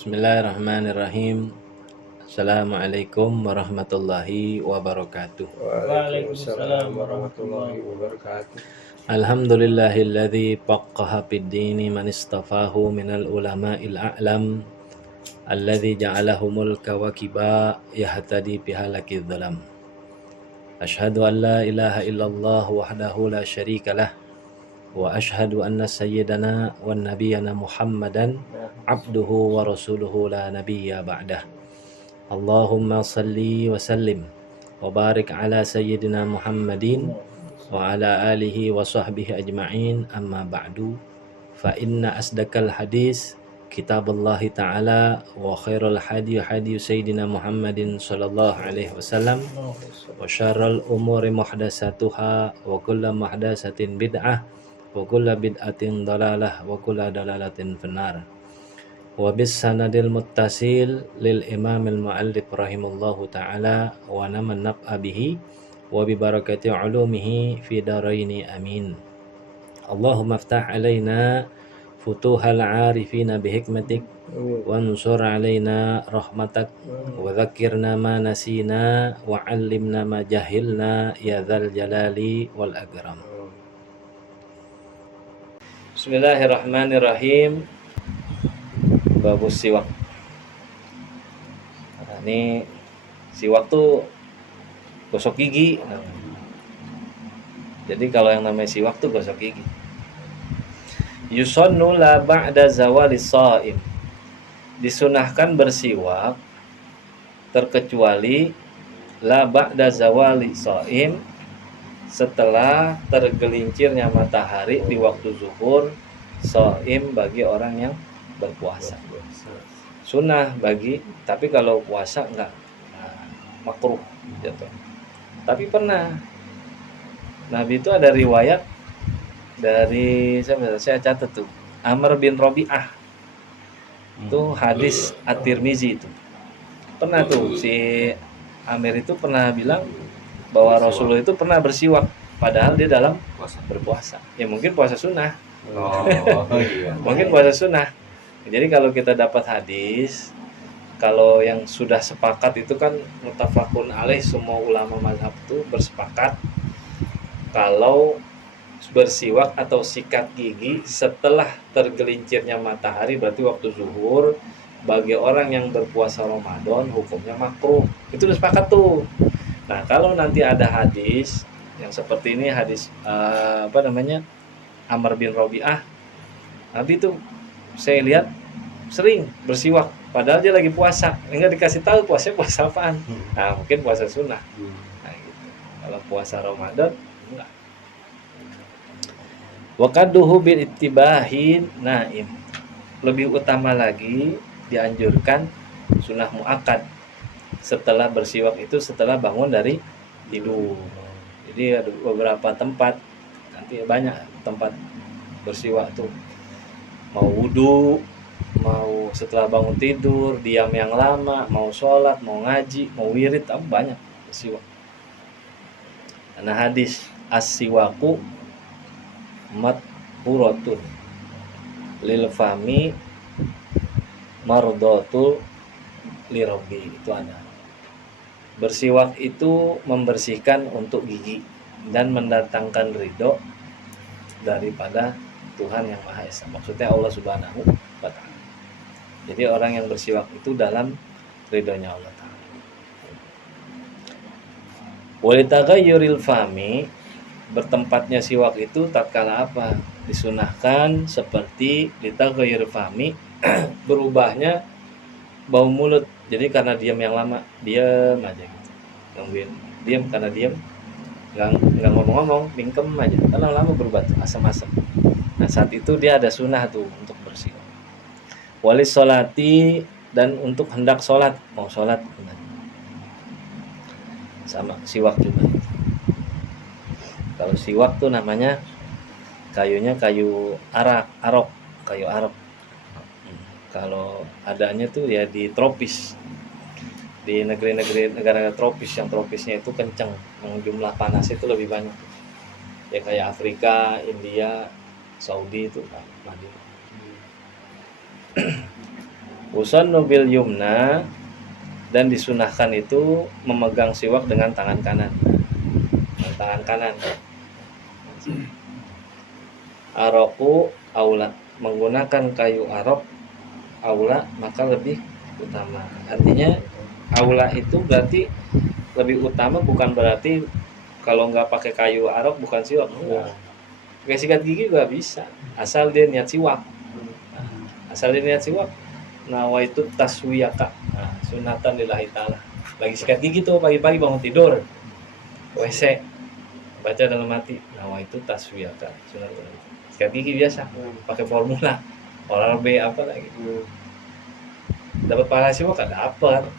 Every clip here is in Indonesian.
Bismillahirrahmanirrahim. Assalamualaikum warahmatullahi wabarakatuh. Waalaikumsalam warahmatullahi wabarakatuh. Alhamdulillahilladzi faqqaha fid-dini man istafahu minal ulama'il a'lam alladzi ja'alahumul kawakiba yahtadi bihalakidz dhalam. Asyhadu an la ilaha illallah wahdahu la syarikalah wa asyhadu anna sayyidana wan nabiyyana Muhammadan abduhu wa rasuluhu la nabiyya ba'dah. Allahumma salli wa sallim wa barik ala sayyidina Muhammadin wa ala alihi wa sahbihi ajma'in, amma ba'du. Fa inna asdaqal hadis kitabullahi ta'ala wa khairul hadi sayyidina Muhammadin sallallahu alaihi wasallam wa syarrul umuri muhdatsatuha wa kullu muhdatsatin bid'ah wa kullu bid'atin dalalah wa kullu dalalatin finnar. Wa bis sanadil muttasil lil imamil muallif rahimallahu ta'ala wa naman naf'a bihi wa bi barakati ulumihi fi daraini amin. Allahumma aftah alaina futuhal arifina bihikmatik wa ansur alaina rahmatak wa dhakkirna ma nasina wa 'allimna ma jahilna ya dzal jalali wal akram. Bismillahirrahmanirrahim. Babus siwak. Nah, ini siwak tuh gosok gigi. Nah, jadi kalau yang namanya siwak tuh gosok gigi. Yusannu la ba'da zawalis shaim. Disunahkan bersiwak terkecuali la ba'da zawali shaim, setelah tergelincirnya matahari di waktu zuhur, shaim bagi orang yang berpuasa. Sunnah bagi, tapi kalau puasa enggak, makruh gitu. Tapi pernah Nabi itu ada riwayat dari saya catat tuh, Amr bin Rabi'ah. Itu hadis At-Tirmizi itu. Pernah tuh si Amir itu pernah bilang bahwa Rasulullah itu pernah bersiwak padahal dia dalam berpuasa. Ya mungkin puasa sunnah. Iya. Mungkin puasa sunnah. Jadi kalau kita dapat hadis, kalau yang sudah sepakat itu kan muttafaqun alaih, semua ulama mazhab itu bersepakat kalau bersiwak atau sikat gigi setelah tergelincirnya matahari, berarti waktu zuhur, bagi orang yang berpuasa Ramadan hukumnya makruh. Itu udah sepakat tuh. Nah, kalau nanti ada hadis yang seperti ini, hadis Amr bin Rabi'ah, Nabi itu saya lihat sering bersiwak padahal dia lagi puasa, enggak dikasih tahu puasa apaan. Nah, mungkin puasa sunnah. Nah, gitu. Kalau puasa Ramadan enggak. Wa qaduhu bil ittibahin naim. Lebih utama lagi dianjurkan sunnah muakkad setelah bersiwak itu setelah bangun dari tidur. Jadi ada beberapa tempat, nanti banyak tempat bersiwak tuh. Mau wudu, mau setelah bangun tidur, diam yang lama, mau sholat, mau ngaji, mau wirid, banyak bersiwak. Karena hadis as-siwaku mathuratun lil fami mardatul lirabbi, itu ada. Bersiwak itu membersihkan untuk gigi dan mendatangkan ridho daripada Tuhan yang Maha Esa. Maksudnya Allah Subhanahu wa Ta'ala. Jadi orang yang bersiwak itu dalam ridhonya Allah Ta'ala. Walitaghayyuril fami, bertempatnya siwak itu tatkala apa? Disunahkan seperti litaghayyuril fami, berubahnya bau mulut. Jadi karena diam yang lama, diam aja gitu. Gangguin. Diam karena diam, enggak ngomong-ngomong, mingkem aja. Karena lama berubah tuh asam-asam. Nah, saat itu dia ada sunnah tuh untuk bersiwak. Walis sholati, dan untuk hendak sholat, mau sholat sama siwak juga. Kalau siwak tuh namanya kayunya kayu arok, kayu arok. Kalau adanya tuh ya di tropis, di negara tropis, yang tropisnya itu kenceng, yang jumlah panas itu lebih banyak. Ya kayak Afrika, India, Saudi itu Madinah. Usannu bil yumna, dan disunahkan itu memegang siwak dengan tangan kanan. Dengan tangan kanan. Aroku aula, menggunakan kayu arok aula maka lebih utama. Artinya aula itu berarti lebih utama, bukan berarti kalau nggak pakai kayu arok bukan siwak. Enggak. Pakai sikat gigi juga bisa, asal dia niat siwak. Asal dia niat siwak. Nawaitu taswiyaka. Nah, sunatan lillahi ta'ala. Lagi sikat gigi tuh pagi-pagi bangun tidur, WC, baca dalam hati nawaitu taswiyaka, sunatan. Sikat gigi biasa, pakai formula, oral B apa lagi. Dapat pahala siwak kan dapat,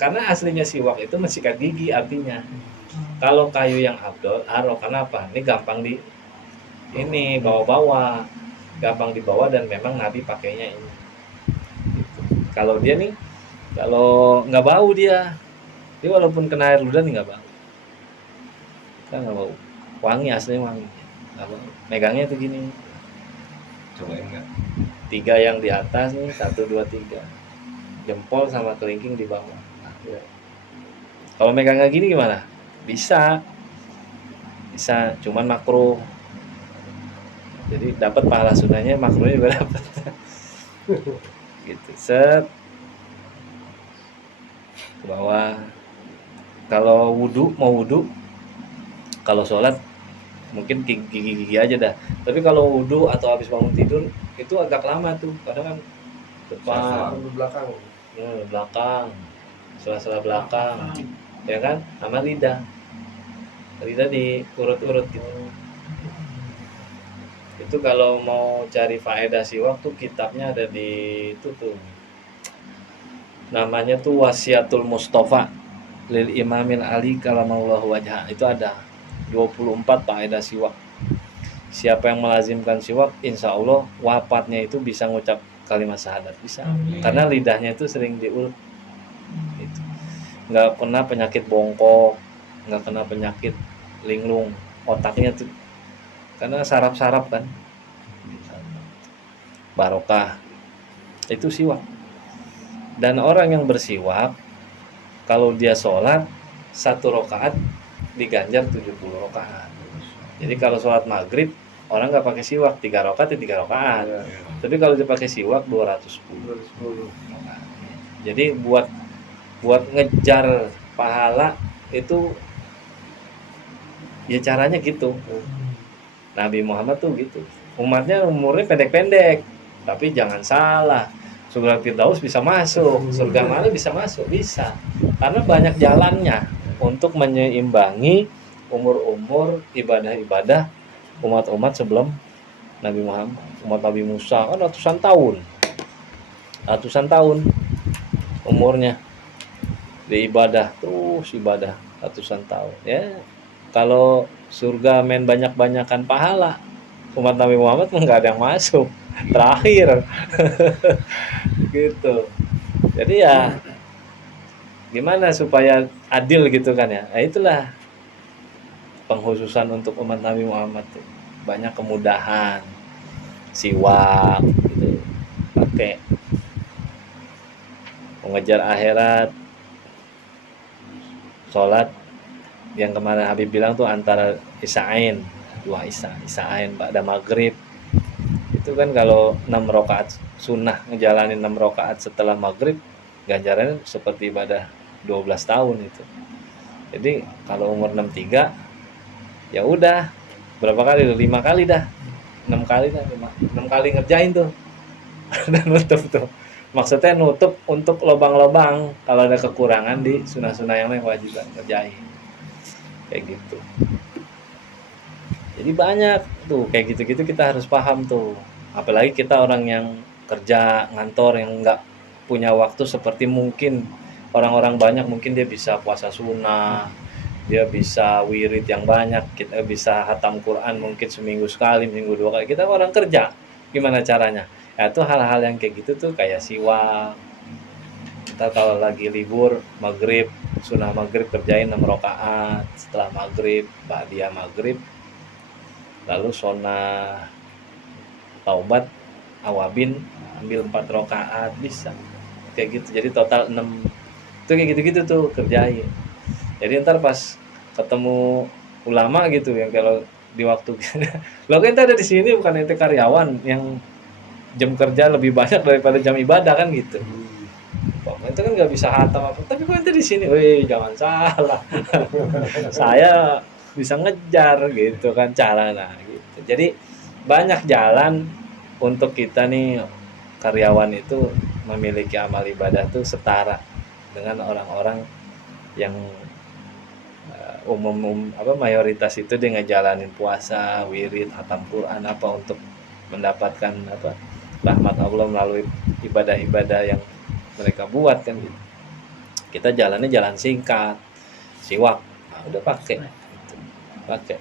karena aslinya siwak itu mensikat gigi artinya. Kalau kayu yang abdol, arok, kenapa? Ini gampang ini bawa-bawa, gampang dibawa, dan memang Nabi pakainya ini. Kalau dia nih, kalau nggak bau dia walaupun kena air ludah nih nggak bau, kan nggak bau, wangi, aslinya wangi, nggak bau. Megangnya tuh gini, Cobain nggak? 3 yang di atas nih, 1, 2, 3, jempol sama kelingking di bawah. Ya. Kalau megangnya gini gimana? Bisa, cuman makruh. Jadi dapat pahala sunahnya, makruhnya juga dapat. Gitu, set ke bawah. Kalau mau wudhu, kalau sholat mungkin gigi aja dah. Tapi kalau wudhu atau habis bangun tidur itu agak lama tuh, kadang kan depan, belakang, sela-sela belakang, ya kan, sama lidah diurut-urut gitu. Itu kalau mau cari faedah siwak tuh kitabnya ada di itu tuh, namanya tuh Wasiatul Mustafa lil Imamil Ali kalamallahu wajha. Itu ada 24 faedah siwak. Siapa yang melazimkan siwak, insya Allah wafatnya itu bisa ngucap kalimat syahadat, bisa. Karena lidahnya itu sering diurut gitu. Nggak kena penyakit bongkok, nggak kena penyakit linglung, otaknya tuh karena saraf-saraf kan, barokah. Itu siwak. Dan orang yang bersiwak, kalau dia sholat 1 rakaat diganjar 70 rakaat. Jadi kalau sholat maghrib orang nggak pakai siwak, 3 rakaat ya 3 rakaat. Tapi kalau dia pakai siwak 210. Jadi buat ngejar pahala itu ya caranya gitu. Nabi Muhammad tuh gitu. Umatnya umurnya pendek-pendek, tapi jangan salah. Surga Firdaus bisa masuk, surga mana bisa masuk, bisa. Karena banyak jalannya untuk menyeimbangi umur-umur ibadah-ibadah umat-umat sebelum Nabi Muhammad. Umat Nabi Musa kan ratusan tahun umurnya di ibadah, terus ibadah ratusan tahun. Ya, kalau surga main banyak-banyakan pahala, umat Nabi Muhammad nggak ada yang masuk, terakhir. Gitu. Jadi ya gimana supaya adil gitu kan ya. Nah, itulah pengkhususan untuk umat Nabi Muhammad tuh. Banyak kemudahan, siwak gitu, pakai mengejar akhirat, sholat yang kemarin Habib bilang tuh antara isyain, 2 isyain pada maghrib. Itu kan kalau 6 rakaat sunnah, ngejalanin 6 rakaat setelah maghrib, ganjarannya seperti ibadah 12 tahun itu. Jadi kalau umur 63 ya udah berapa kali, 5 kali dah, 6 kali dah, 6 kali ngerjain tuh. Dan nutup tuh, maksudnya nutup untuk lobang-lobang kalau ada kekurangan di sunah-sunah yang lain, wajib ngerjain kayak gitu. Jadi banyak tuh kayak gitu-gitu, kita harus paham tuh. Apalagi kita orang yang kerja ngantor yang nggak punya waktu seperti mungkin orang-orang banyak. Mungkin dia bisa puasa sunnah, dia bisa wirid yang banyak, kita bisa hatam Quran mungkin seminggu sekali, minggu 2 kali. Kita orang kerja, gimana caranya? Ya itu hal-hal yang kayak gitu tuh kayak siwak. Kita kalau lagi libur maghrib, sunnah maghrib kerjain 6 rakaat, setelah maghrib, ba'diyah maghrib, lalu sunnah taubat awabin, ambil 4 rakaat bisa kayak gitu. Jadi total 6 itu kayak gitu-gitu tuh kerjain. Jadi ntar pas ketemu ulama gitu yang kalau di waktu lo kan ente ada di sini bukan ente karyawan yang jam kerja lebih banyak daripada jam ibadah kan gitu. Itu kan nggak bisa hatam apa, tapi kok ente di sini, wih jangan salah, saya bisa ngejar gitu kan cara nah gitu. Jadi banyak jalan untuk kita nih karyawan itu memiliki amal ibadah tuh setara dengan orang-orang yang mayoritas itu dia ngejalanin puasa, wirid, hatam Quran apa untuk mendapatkan apa rahmat Allah melalui ibadah-ibadah yang mereka buat kan gitu. Kita jalannya jalan singkat, siwak, nah, udah pakai, gitu. Pakai.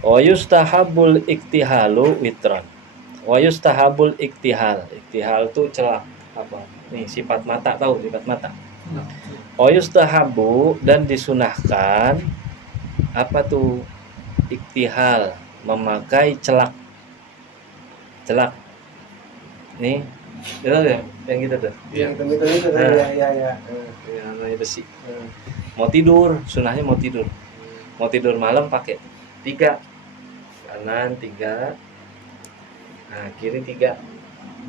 Wa yustahabul iktihalu witron. Wa yustahabul iktihal. Iktihal tuh celak apa? Nih sifat mata, tahu sifat mata. Wa yustahabu dan disunahkan apa tuh iktihal, memakai celak. Celak. Nih, itu ya yang gitu tuh. Yang tengah-tengah itu ya. Yang namanya besi. Mau tidur, sunahnya mau tidur. Mau tidur malam pakai 3. Kanan 3. Nah, kiri 3.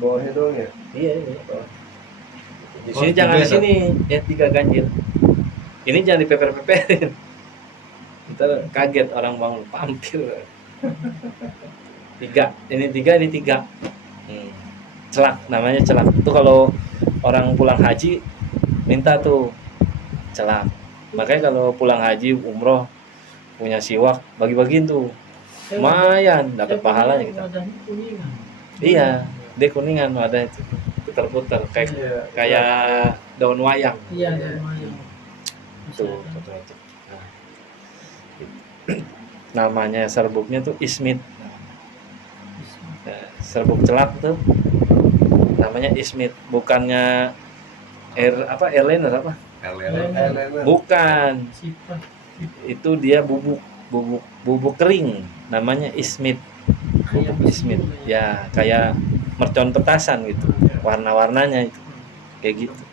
Bawahnya doang ya? Iya, bawah. Di sini jangan di sini, ya 3 ganjil. Ini jangan dipeper-peperin. Ntar kaget orang bangun pampir. 3, ini 3, ini 3. Celak, namanya celak. Itu kalau orang pulang haji minta tuh celak. Makanya kalau pulang haji umroh punya siwak bagi-bagiin tuh. Lumayan dapat pahalanya kita. Iya, dia kuningan ada itu. Putar-putar kayak daun wayang. Iya, daun wayang. Tuh. Nah, namanya serbuknya tuh ismit. Nah, serbuk celak tuh namanya ismit, bukannya airliner apa? Bukan. Itu dia bubuk kering, namanya ismit. Bubuk ismit. Ya, kayak mercon petasan gitu. Warna-warnanya itu kayak gitu.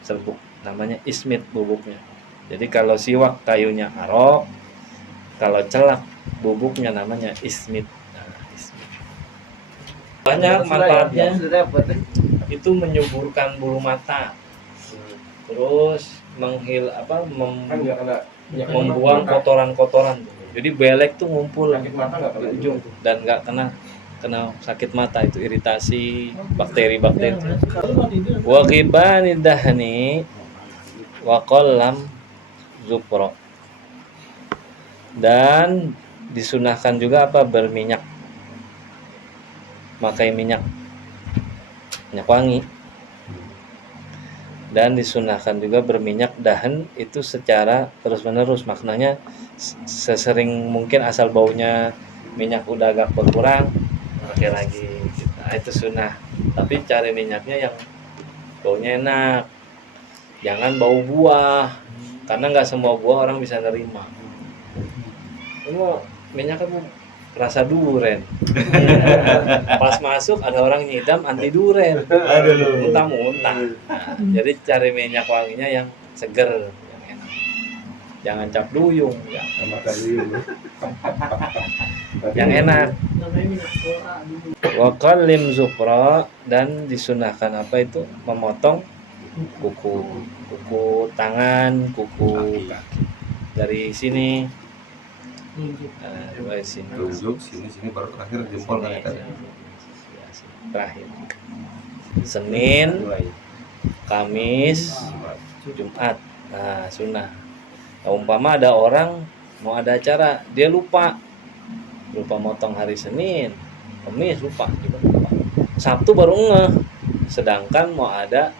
Serbuk namanya ismit bubuknya. Jadi kalau siwak kayunya arok, kalau celak bubuknya namanya ismit. Nah, ismit. Banyak manfaatnya. Itu menyuburkan bulu mata. Terus membuang kotoran-kotoran. Jadi belek tuh ngumpul di ujung dan nggak kena sakit mata, itu iritasi bakteri-bakteri. Wa ghibani dahni wa qallam zufra. Dan disunahkan juga apa? Berminyak. Pakai minyak wangi. Dan disunahkan juga berminyak dahan itu secara terus-menerus, maknanya sesering mungkin, asal baunya minyak udah agak berkurang pakai lagi gitu. Nah, itu sunnah, tapi cari minyaknya yang baunya enak, jangan bau buah, karena nggak semua buah orang bisa nerima. Ini minyaknya rasa duren. Pas masuk ada orang nyidam anti duren. Muntah-muntah. Nah, jadi cari minyak wanginya yang seger, yang enak. Jangan cap duyung, yang enak. Wa qallim zufra, dan disunahkan apa itu? Memotong kuku tangan, kuku kaki. Dari sini dari sini. Tunjuk sini baru terakhir jempol kan ya. Terakhir. Senin, Kamis, Jumat. Nah, sunnah. Nah, umpama ada orang mau ada acara, dia lupa motong hari Senin, Kamis lupa. Sabtu baru ngeh. Sedangkan mau ada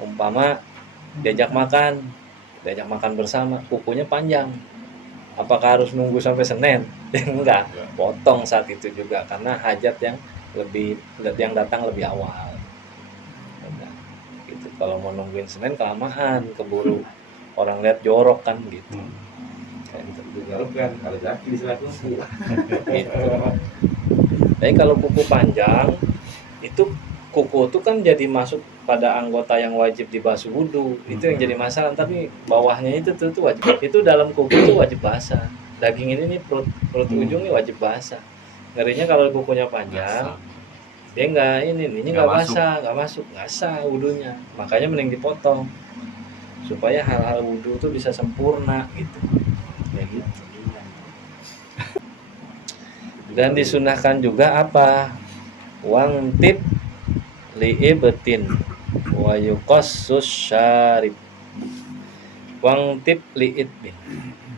umpama diajak makan bersama, kukunya panjang. Apakah harus nunggu sampai Senin? Enggak, potong saat itu juga, karena hajat yang datang lebih awal. Enggak. Gitu. Kalau mau nungguin Senin kelamaan, keburu orang lihat jorok kan gitu. Kayak gitu juga. digarukkan kalau laki diselakukan. gitu. Tapi kalau kuku panjang itu kuku itu kan jadi masuk pada anggota yang wajib dibasuh wudhu, itu yang jadi masalah. Tapi bawahnya itu tuh wajib, itu dalam kuku itu wajib basah. Daging ini nih perut ujung ini wajib basah. Ngerinya kalau kukunya panjang dia ini nggak basah, nggak masuk, nggak sah wudhunya. Makanya mending dipotong supaya hal-hal wudhu itu bisa sempurna gitu. Ya gitu. Dan disunahkan juga apa? Wangtip liibetin wa yuqassus syarib. Wangtip liitbin.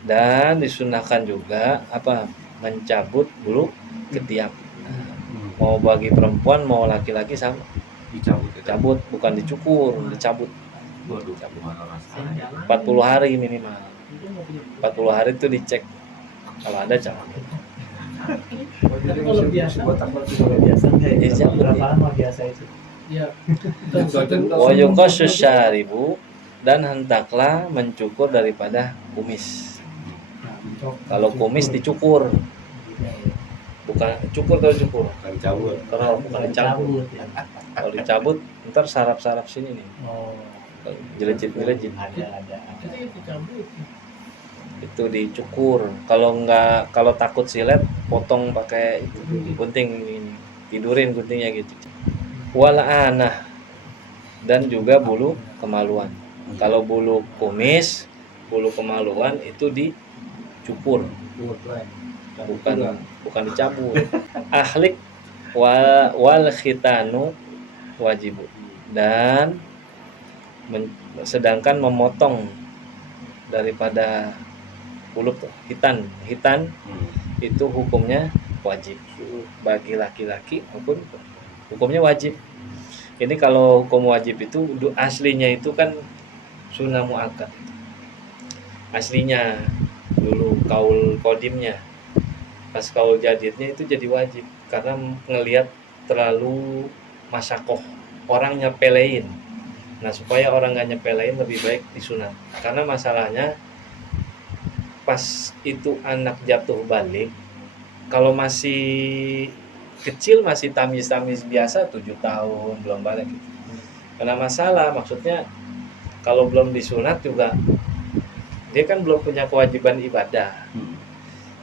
Dan disunahkan juga apa? Mencabut bulu ketiak. Mau bagi perempuan mau laki-laki sama, dicabut, bukan dicukur, dicabut. Waduh, Cabut. gimana rasanya? 40 hari minimal. 40 hari itu dicek kalau ada cabut. Jadi kalau bisa biasa botak lagi. kalau biasa Iya, cabut. berapa lama biasa itu? Ya. Wa yuqassus syaribu, dan hendaklah mencukur daripada kumis. Kalau kumis dicukur, bukan cukur atau cukur. Kan cabut. Kalau bukan dicabut. ya. Kalau dicabut ntar saraf-saraf sini nih, Oh. jelejit Ada. Itu dicabut. itu dicukur. Kalau takut silet potong pakai gunting ini, tidurin guntingnya gitu. Wala anah, dan juga bulu kemaluan. Kalau bulu kumis, bulu kemaluan itu dicukur, bukan dicabut. Ahlik wal khitanu wajibu, dan sedangkan memotong daripada kulub hitan itu hukumnya wajib bagi laki-laki maupun hukumnya wajib. Ini kalau hukum wajib itu aslinya itu kan sunnah muakkad. Aslinya dulu kaul kodimnya, pas kaul jadidnya itu jadi wajib karena ngelihat terlalu masyakoh, orang nyepelein. Nah supaya orang nggak nyepelein lebih baik disunat. Karena masalahnya pas itu anak jatuh balik, kalau masih kecil masih tamis-tamis biasa 7 tahun belum balik gitu. Karena masalah maksudnya kalau belum disunat juga dia kan belum punya kewajiban ibadah.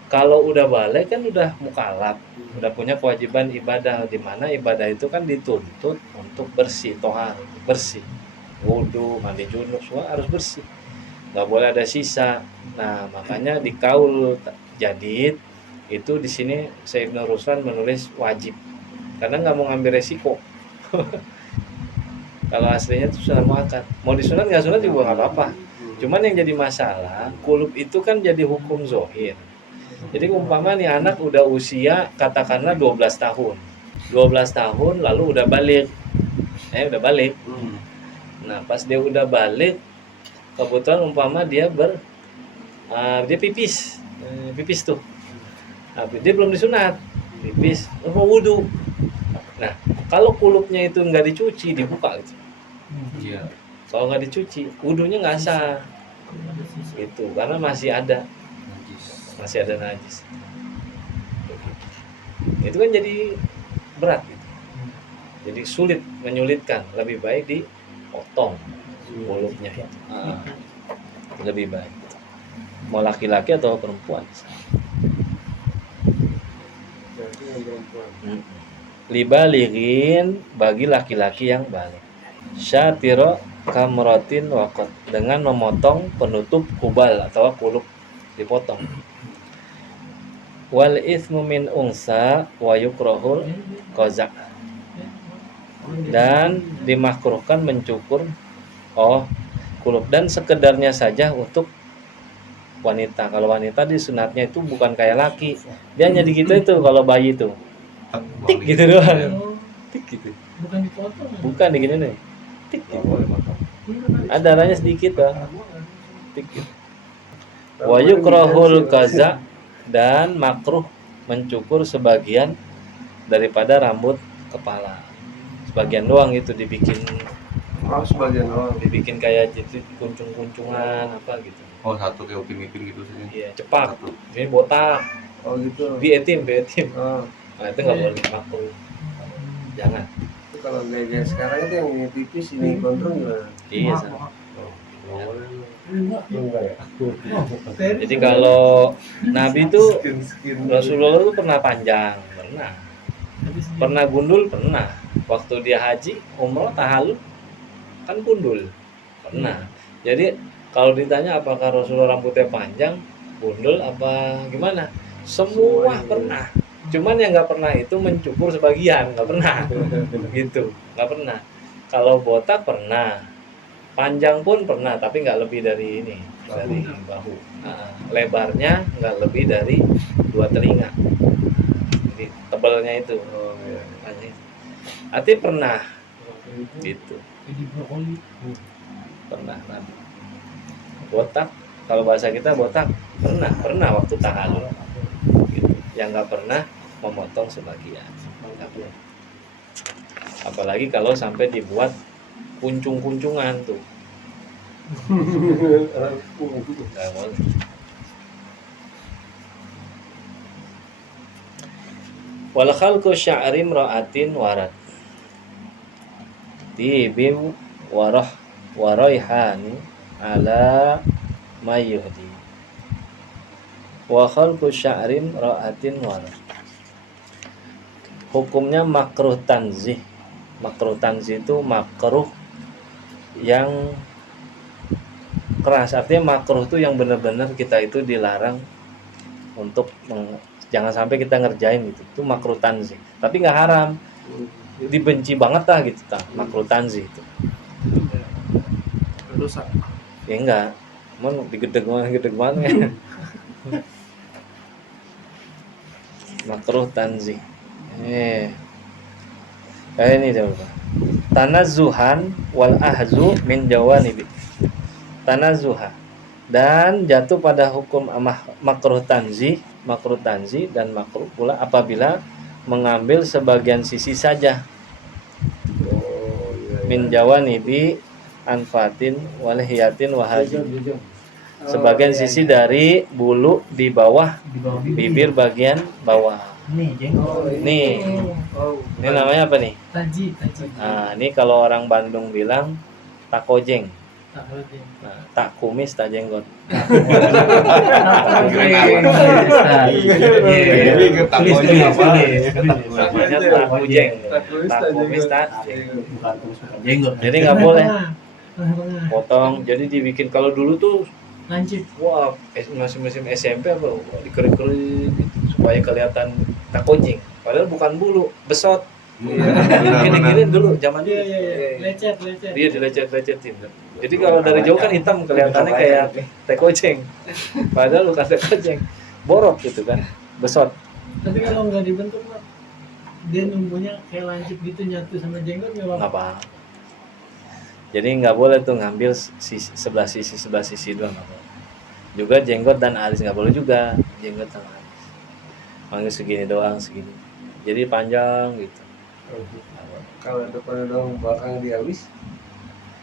Kalau udah balik kan udah mukallaf, udah punya kewajiban ibadah, di mana ibadah itu kan dituntut untuk bersih, tohar, bersih, wudu, mandi junub, semua harus bersih, nggak boleh ada sisa. Nah makanya di kaul jadid itu di sini Syekh Ibnu Ruslan menulis wajib karena nggak mau ngambil resiko. Kalau aslinya itu sunnah muakkad, mau disunat nggak sunat juga nggak apa-apa. Cuman yang jadi masalah kulub itu kan jadi hukum zohir. Jadi umpama nih anak udah usia katakanlah 12 tahun 12 tahun lalu udah balik, udah balik. Nah pas dia udah balik, kebetulan umpama dia dia pipis tuh. Nah, dia belum disunat, pipis, mau wudu. Nah kalau kulupnya itu nggak dicuci, dibuka gitu. Iya. Kalau nggak dicuci, wudunya nggak sah, gitu. Karena masih ada najis. Itu kan jadi berat, gitu. Jadi sulit, menyulitkan. Lebih baik dipotong kulupnya itu. Lebih baik. Mau laki-laki atau perempuan? Libalighin, bagi laki-laki yang balik. Syatiro kamrotin wakot, dengan memotong penutup kubal atau kulub, dipotong. Wal ithmu min unsa wa yukrahul qaza', dan dimakruhkan mencukur kulub, dan sekedarnya saja untuk wanita. Kalau wanita disunatnya itu bukan kayak laki, dia hanya di gitu itu. Kalau bayi itu tik gitu doang, tik gitu, Bukan dipotong. bukan di gini nih, tik Nggak gitu. boleh makan. Ada darahnya sedikit lah, tik gitu. Wa yukrahul qaza', dan makruh mencukur sebagian daripada rambut kepala, sebagian doang itu dibikin Sebagian doang. kayak gitu, kuncung-kuncungan apa gitu. Oh, satu kayak Upin Ipin gitu sih. Iya, cepak. Satu. Ini botak, Oh gitu. bietim. Oh, Nah, itu nggak boleh makruh. Jangan. itu kalau gaya sekarang itu yang ini tipis ini gondrong gimana? Iya. Enggak ya. Jadi kalau Nabi itu Skin. Rasulullah itu pernah panjang, pernah gundul, pernah. Waktu dia haji, umroh, tahallul kan gundul, pernah. Jadi kalau ditanya apakah Rasulullah rambutnya panjang, gundul apa gimana? Semua pernah. Cuman yang nggak pernah itu mencukur sebagian, nggak pernah. Gitu, nggak pernah. Kalau botak pernah, panjang pun pernah, tapi nggak lebih dari ini, dari bahu. Nah, lebarnya nggak lebih dari 2 telinga. Jadi tebalnya itu. Oh iya. Artinya pernah, gitu. Jadi brokoli. Pernah Nabi. Botak, kalau bahasa kita botak pernah waktu tahallul. Gitu. Yang nggak pernah memotong sebagian. Nggak pernah. Apalagi kalau sampai dibuat kuncung-kuncungan tuh. Nggak boleh. Wal khalqu sya'rim ra'atin warad tibim waraihani ala mayuhdi wa khalqu sya'rim ra'atin warad. Hukumnya makruh tanzih. Makruh tanzih itu makruh yang keras, artinya makruh itu yang benar-benar kita itu dilarang untuk jangan sampai kita ngerjain gitu. Itu makruh tanzih. Tapi nggak haram, dibenci banget lah gitu makruh tanzih itu. Dosa. Ya enggak, emang digedeg mana ya. Makruh tanzih. Kayak ini coba. Tanazzuhan wal ahzu min jawanibi. Tanazzuha, dan jatuh pada hukum makruh tanzih dan makruh pula apabila mengambil sebagian sisi saja. Oh iya. Min jawanibi anfatin walihiyatin wahajin. Sebagian sisi dari bulu di bawah bibir bagian bawah. Nih, jengkol. Nih, Oh, ini namanya apa nih? Taji. Nah, ini kalau orang Bandung bilang takojeng. Tak boleh. Nah, tak kumis tak jenggot. Namanya tak kujeng. Tak kumis tak jenggot. Jadi nggak boleh potong. Jadi dibikin, kalau dulu tuh Lancip. wah musim SMP apa wah, dikerik-kerik gitu, supaya kelihatan tak kujeng. Padahal bukan bulu, besot. Gini-gini dulu zaman dulu. Lecet. Dia dilecet-lecetin. Jadi kalau dari jauh kan hitam, kelihatannya kayak teh koceng. Padahal bukan teh koceng. Borok gitu kan. Besot. Tapi kalau nggak dibentuk Mat, dia numbuhnya kayak lancip gitu, nyatu sama jenggot nggak Nggak apa-apa. apa. Jadi nggak boleh tuh ngambil sebelah sisi doang, nggak boleh. Juga jenggot dan alis nggak boleh juga, jenggot sama alis. Manggil segini doang, segini. Jadi panjang gitu. kalau depannya doang belakang dihabis.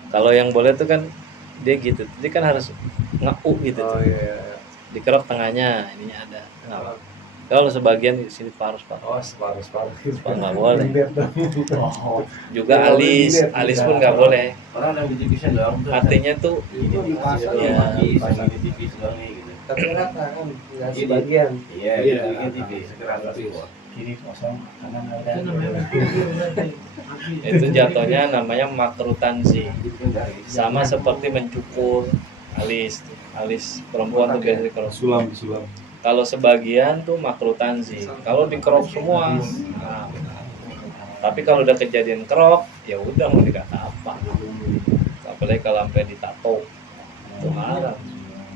Kalau yang boleh tuh kan dia gitu. Dia kan harus ngau gitu Oh tuh. iya. Dikerok tengahnya, ininya ada. Nggak apa. Kalau sebagian di sini parus. Oh, separuh. Nggak boleh. Oh, Juga alis pun nggak boleh. Orang yang ditipisin doang tuh. Artinya tuh Itu dipasang ya, Pasang di tipis doang nih gitu. tapi rata kan, nggak sebagian. Iya, bikin tipis. Sekarang tipis. Kiri kosong, kanan ada. itu namanya makruh berarti. itu jatuhnya namanya makruh tanzih. Sama seperti mencukur alis perempuan tuh biasanya dikerok. Sulam. Kalau sebagian tuh makruh tanzih. Kalau dikerok semua, nah, tapi kalau udah kejadian kerok, ya udah mau dikata apa. Apalagi kalau sampai ditato, itu haram.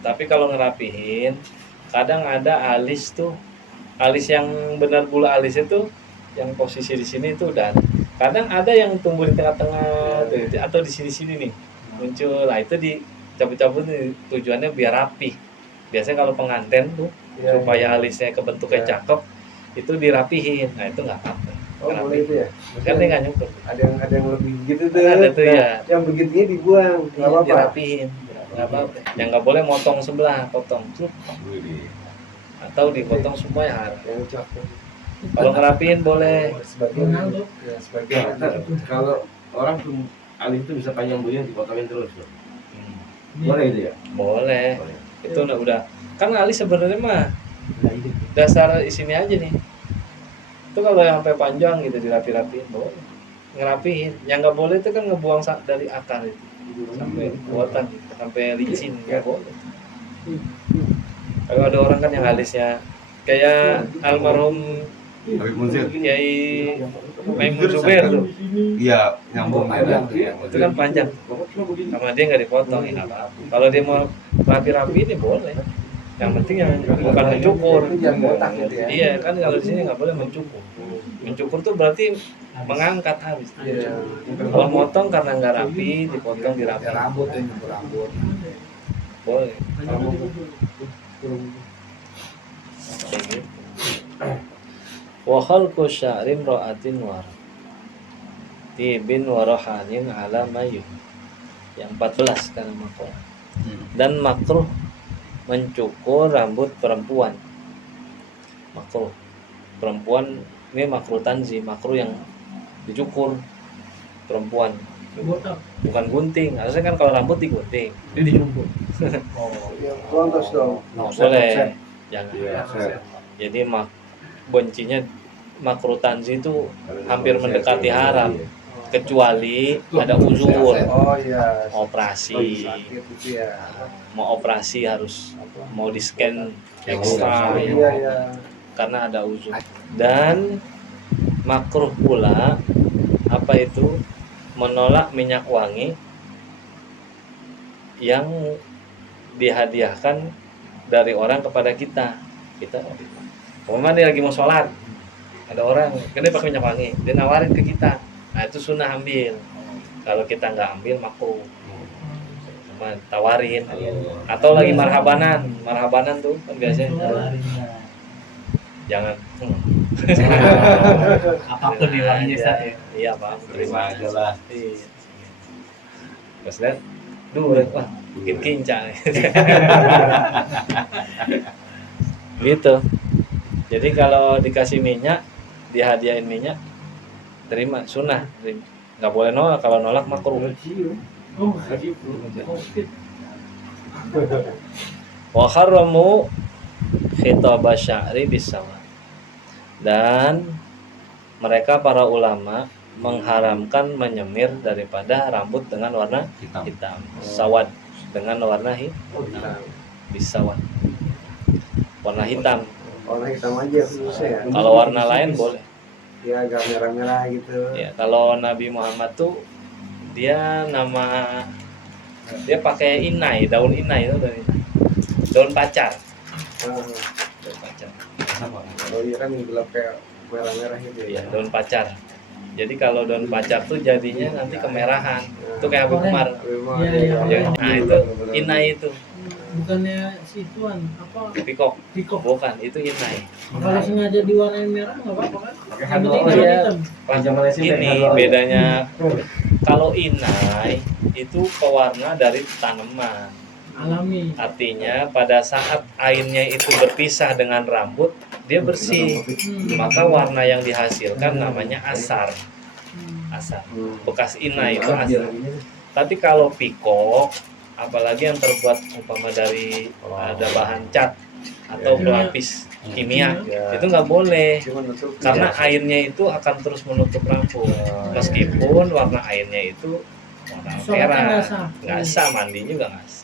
Tapi kalau ngerapihin, kadang ada alis yang benar bulu alisnya tuh, yang posisi di sini tuh, dan kadang ada yang tumbuh di tengah-tengah tuh, atau di sini-sini nih muncul. Lah itu dicabut-cabut nih, tujuannya biar rapi. Biasanya kalau pengantin tuh supaya alisnya kebentuknya cakep, itu dirapihin. Nah itu nggak apa-apa. Oh boleh itu ya. Kan dia nggak nyukur. Ada yang lebih gitu tuh. Ada tuh ya. Yang begitunya dibuang, nggak Iya, apa-apa. dirapihin. nggak apa-apa. Yang nggak boleh motong sebelah, potong atau dipotong semua ya haram. Yang cakep. Kalau ngerapiin boleh. Sebagian Ronaldo. ya sebagian Kalau orang tuh alis itu bisa panjang begini dipotongin terus tuh. Hmm, Boleh itu ya? boleh. Boleh. Itu udah. Kan alis sebenarnya mah dasar sini aja nih. Itu kalau yang sampai panjang gitu dirapi-rapiin boleh. Ngerapiin. Yang nggak boleh itu kan ngebuang dari akar itu sampai botak gitu, sampai licin nggak boleh. Kalau ada orang kan yang alisnya kayak almarhum Habib Munzir. Kiai Maimun Zubair tuh, Iya, nyambung ya. itu kan panjang. Sama dia nggak dipotong, ya nggak apa-apa. Kalau dia mau rapi-rapi ini boleh. Yang penting yang bukan mencukur. Itu jangan botak gitu ya. Iya kan kalau di sini nggak boleh mencukur. Mencukur tuh berarti mengangkat habis. Iya. Kalau motong karena nggak rapi, dipotong dirapi. Rambut ya, nyukur rambut. Boleh. Kalau mau Kayak gitu. Wa khalqu sya'rin ra'atin war tibin wa rahanin ala mayu. Yang 14 kan makruh. Dan makruh mencukur rambut perempuan. Makruh. Perempuan ini makruh tanzi, makruh yang dicukur perempuan. Botak. Bukan gunting. Harusnya kan kalau rambut digunting, ini dicukur. kontos dong. Boleh. Jangan. Iya. Jadi bencinya makruh tanzi itu hampir mendekati haram, kecuali ada uzur, Oh iya. operasi, Sakit itu ya. mau operasi harus mau di scan ekstra Iya ya, iya. karena ada uzur. Dan makruh pula apa itu menolak minyak wangi yang dihadiahkan dari orang kepada kita. Umpama dia lagi mau sholat, ada orang kan dia pakai minyak wangi, dia nawarin ke kita, nah itu sunnah ambil. Kalau kita nggak ambil makruh, cuma tawarin. Atau lagi marhabanan tuh kan biasanya jangan Apapun nilainya saya. iya Pak, Terima aja lah. iya. Terus lihat duit, wah bikin kincang gitu. Jadi kalau dikasih minyak, dihadiahin minyak, terima, sunnah, terima. Nggak boleh nolak. Kalau nolak makruh. Oh, covid. Wa haramu khitab sya'ri bisawa. Dan mereka para ulama mengharamkan menyemir daripada rambut dengan warna hitam, sawad dengan warna hitam, bisawad, warna hitam. Warna hitam aja khususnya ya. Kalau warna lain boleh. Ya agak merah-merah gitu. Ya, kalau Nabi Muhammad tuh dia pakai inai, daun inai itu dari daun pacar. Daun pacar. Oh iya kan gelap kayak merah-merah gitu Iya, daun pacar. Jadi kalau daun pacar tuh jadinya nanti kemerahan. Itu kayak Habib Umar. Iya. Ya, nah itu inai itu, Bukannya si Tuan apa? pikok. Pikok. Bukan, itu inai. Kalau sengaja diwarnain merah nggak apa-apa kan? Pakai Yang handuk penting aja. jangan hitam. Panjang Malaysia Ini bedanya kalau inai itu pewarna dari tanaman. Alami. Artinya pada saat airnya itu berpisah dengan rambut, dia bersih. Maka warna yang dihasilkan namanya asar. Asar. Bekas inai itu asar. Tapi kalau pikok, apalagi yang terbuat umpama dari ada bahan cat atau pelapis kimia, itu nggak boleh. Karena airnya itu akan terus menutup rambut. Meskipun warna airnya itu warna merah, nggak sah, mandi juga nggak sah.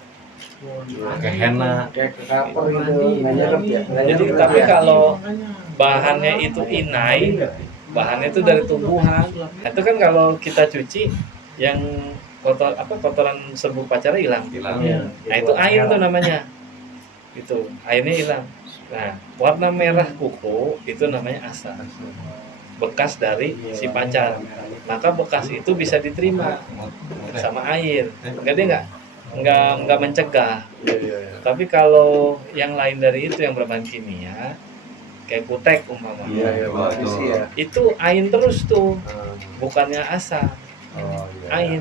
Pakai henna. Kayak ke kapur gitu, nggak nyerep ya. Jadi tapi kalau bahannya itu inai, bahannya itu dari tumbuhan. Itu kan kalau kita cuci yang kotoran serbuk pacarnya hilang. Nah itu air tuh namanya. Itu airnya hilang. Nah warna merah kuku itu namanya asar. Bekas dari si pacar. Maka bekas itu bisa diterima sama air. Enggak, dia nggak mencegah. Tapi kalau yang lain dari itu yang berbahan kimia kayak kutek umpama, Iya, bagus sih ya. itu ain terus tuh, bukannya asar. Oh iya. Ain.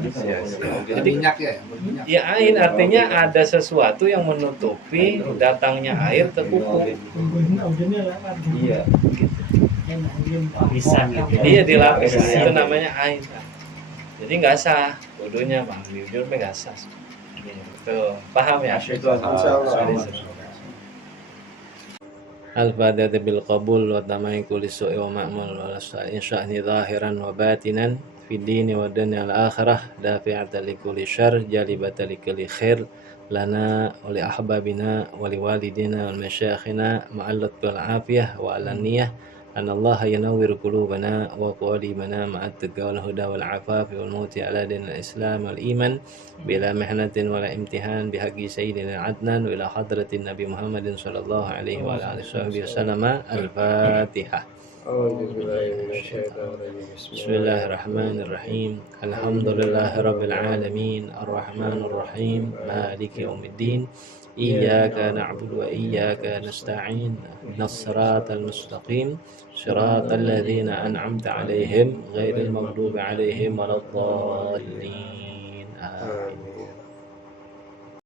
Jadi minyak ya, berminyak. ya ain artinya ada sesuatu yang menutupi datangnya air ke kuku. Hujannya lewat. Iya. Enak, hujan. Bisa gitu. Iya dilapis Bisa. itu namanya ain. Jadi nggak sah wudunya bang, jujur nggak sah. Gitu. Paham ya? Itu Al-Fatihah bil qabul wa tamai kulli su'i wa ma'mul wa lasa'in sya'ni zahiran wa batinan fi dini wa dunya al-akhirah dafi'atan li kulli syarr jalibatan li kulli khair lana wa li ahbabina wa li walidina wal masyayikhina ma'allat bil afiyah wa alaniyah أن الله ينور قلوبنا وقوالبنا مع التقى والهدى والعفاف والموت على دين الإسلام والإيمان بلا محنة ولا امتحان بحق سيدنا عدنان وإلى حضرة النبي محمد صلى الله عليه وعلى آله وصحبه وسلم الفاتحة. بسم الله الرحمن الرحيم الحمد لله رب العالمين الرحمن الرحيم مالك يوم الدين إياك نعبد وإياك نستعين الصراط المستقيم صراط الذين أنعمت عليهم غير المغضوب عليهم ولا الضالين